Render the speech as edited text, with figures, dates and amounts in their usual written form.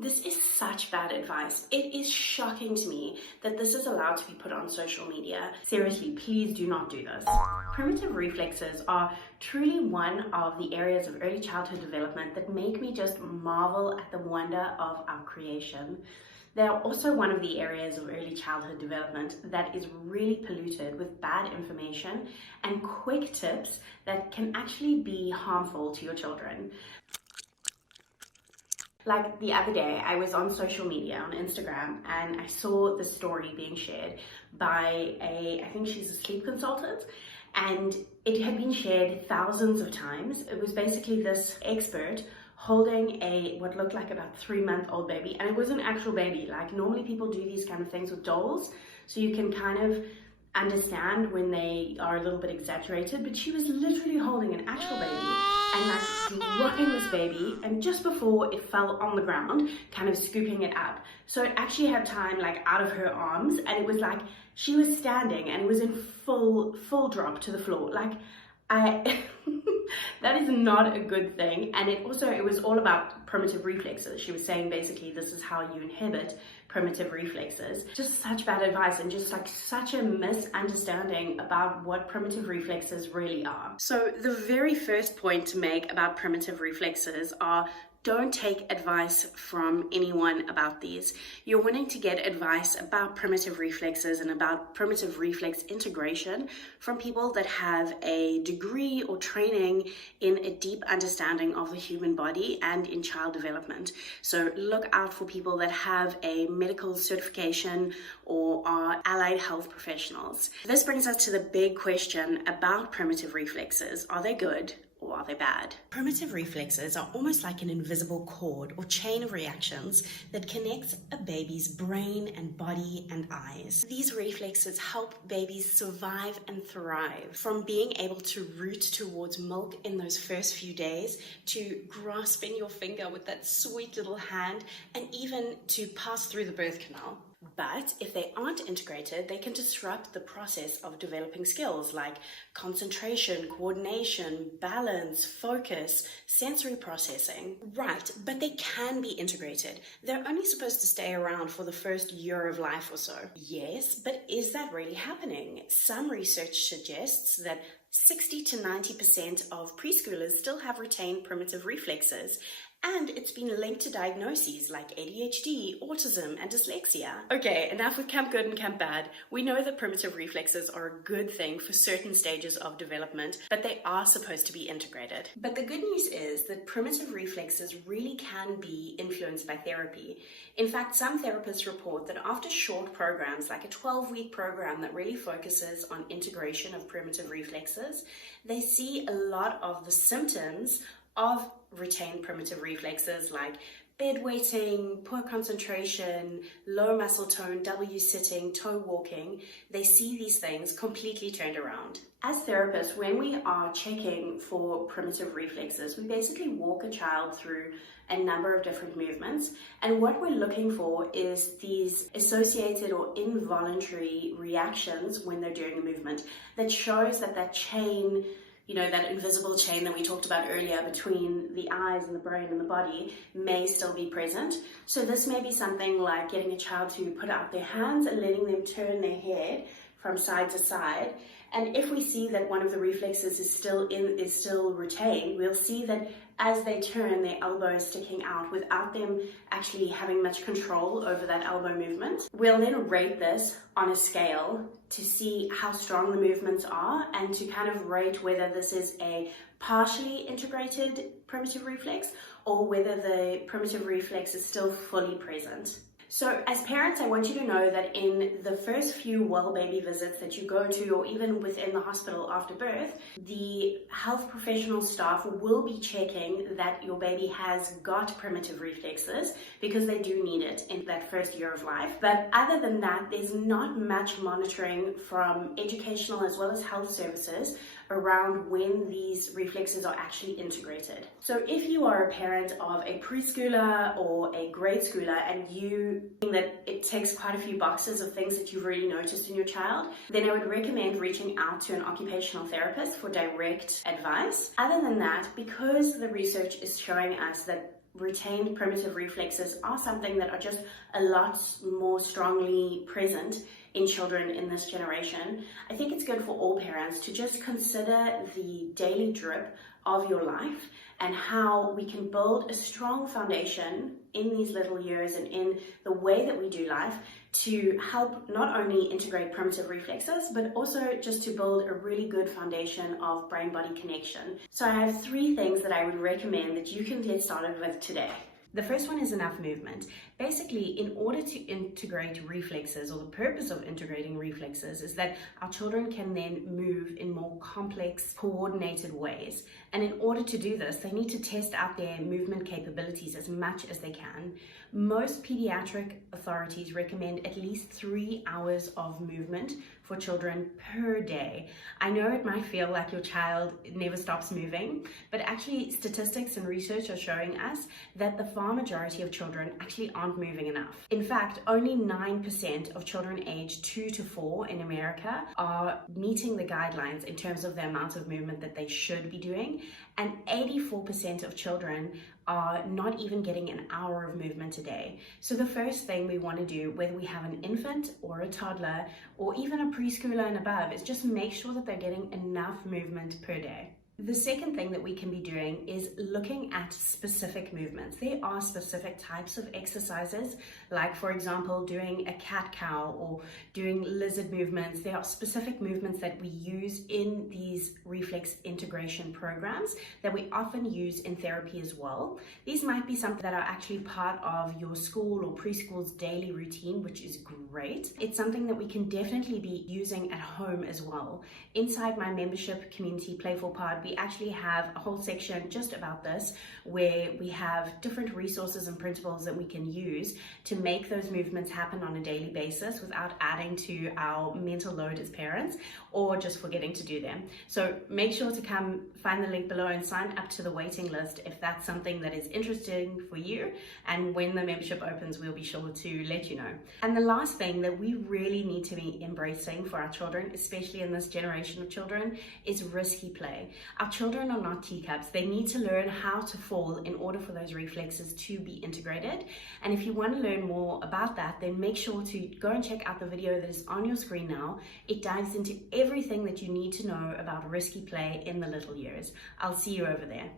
This is such bad advice. It is shocking to me that this is allowed to be put on social media. Seriously, please do not do this. Primitive reflexes are truly one of the areas of early childhood development that make me just marvel at the wonder of our creation. They are also one of the areas of early childhood development that is really polluted with bad information and quick tips that can actually be harmful to your children. Like the other day, I was on social media, on Instagram, and I saw the story being shared by I think she's a sleep consultant, and it had been shared thousands of times. It was basically this expert holding what looked like about 3-month-old baby, and it was an actual baby. Like normally people do these kind of things with dolls, so you can kind of understand when they are a little bit exaggerated, but she was literally holding an actual baby and like rocking this baby, and just before it fell on the ground, kind of scooping it up. So it actually had time like out of her arms, and it was like she was standing and it was in full drop to the floor. Like that is not a good thing. And it was all about primitive reflexes. She was saying basically this is how you inhibit primitive reflexes. Just such bad advice, and just like such a misunderstanding about what primitive reflexes really are. So the very first point to make about primitive reflexes are: don't take advice from anyone about these. You're wanting to get advice about primitive reflexes and about primitive reflex integration from people that have a degree or training in a deep understanding of the human body and in child development. So look out for people that have a medical certification or are allied health professionals. This brings us to the big question about primitive reflexes. Are they good? Or are they bad? Primitive reflexes are almost like an invisible cord or chain of reactions that connects a baby's brain and body and eyes. These reflexes help babies survive and thrive, from being able to root towards milk in those first few days, to grasping your finger with that sweet little hand, and even to pass through the birth canal. But if they aren't integrated, they can disrupt the process of developing skills like concentration, coordination, balance, focus, sensory processing. Right, but they can be integrated. They're only supposed to stay around for the first year of life or so. Yes, but is that really happening? Some research suggests that 60 to 90% of preschoolers still have retained primitive reflexes, and it's been linked to diagnoses like ADHD, autism, and dyslexia. Okay, enough with camp good and camp bad. We know that primitive reflexes are a good thing for certain stages of development, but they are supposed to be integrated. But the good news is that primitive reflexes really can be influenced by therapy. In fact, some therapists report that after short programs, like a 12-week program that really focuses on integration of primitive reflexes, they see a lot of the symptoms of retained primitive reflexes like bedwetting, poor concentration, low muscle tone, W-sitting, toe walking. They see these things completely turned around. As therapists, when we are checking for primitive reflexes, we basically walk a child through a number of different movements, and what we're looking for is these associated or involuntary reactions when they're doing a movement that shows that chain, that invisible chain that we talked about earlier between the eyes and the brain and the body may still be present. So this may be something like getting a child to put out their hands and letting them turn their head from side to side. And if we see that one of the reflexes is still retained, we'll see that as they turn, their elbow is sticking out without them actually having much control over that elbow movement. We'll then rate this on a scale to see how strong the movements are, and to kind of rate whether this is a partially integrated primitive reflex or whether the primitive reflex is still fully present. So as parents, I want you to know that in the first few well baby visits that you go to, or even within the hospital after birth, the health professional staff will be checking that your baby has got primitive reflexes, because they do need it in that first year of life. But other than that, there's not much monitoring from educational as well as health services around when these reflexes are actually integrated. So if you are a parent of a preschooler or a grade schooler and you think that it ticks quite a few boxes of things that you've really noticed in your child, then I would recommend reaching out to an occupational therapist for direct advice. Other than that, because the research is showing us that retained primitive reflexes are something that are just a lot more strongly present in children in this generation, I think it's good for all parents to just consider the daily drip of your life and how we can build a strong foundation in these little years and in the way that we do life to help not only integrate primitive reflexes, but also just to build a really good foundation of brain-body connection. So I have 3 things that I would recommend that you can get started with today. The first one is enough movement. Basically, in order to integrate reflexes, or the purpose of integrating reflexes is that our children can then move in more complex, coordinated ways. And in order to do this, they need to test out their movement capabilities as much as they can. Most pediatric authorities recommend at least 3 hours of movement for children per day. I know it might feel like your child never stops moving, but actually statistics and research are showing us that the far majority of children actually aren't moving enough. In fact, only 9% of children aged 2 to 4 in America are meeting the guidelines in terms of the amount of movement that they should be doing, and 84% of children are not even getting an hour of movement a day. So the first thing we want to do, whether we have an infant or a toddler or even a preschooler and above, is just make sure that they're getting enough movement per day. The second thing that we can be doing is looking at specific movements. There are specific types of exercises, like for example, doing a cat-cow or doing lizard movements. There are specific movements that we use in these reflex integration programs that we often use in therapy as well. These might be something that are actually part of your school or preschool's daily routine, which is great. It's something that we can definitely be using at home as well. Inside my membership community, Playful Pod, we actually have a whole section just about this, where we have different resources and principles that we can use to make those movements happen on a daily basis without adding to our mental load as parents or just forgetting to do them. So make sure to come find the link below and sign up to the waiting list if that's something that is interesting for you. And when the membership opens, we'll be sure to let you know. And the last thing that we really need to be embracing for our children, especially in this generation of children, is risky play. Our children are not teacups. They need to learn how to fall in order for those reflexes to be integrated. And if you want to learn more about that, then make sure to go and check out the video that is on your screen now. It dives into everything that you need to know about risky play in the little years. I'll see you over there.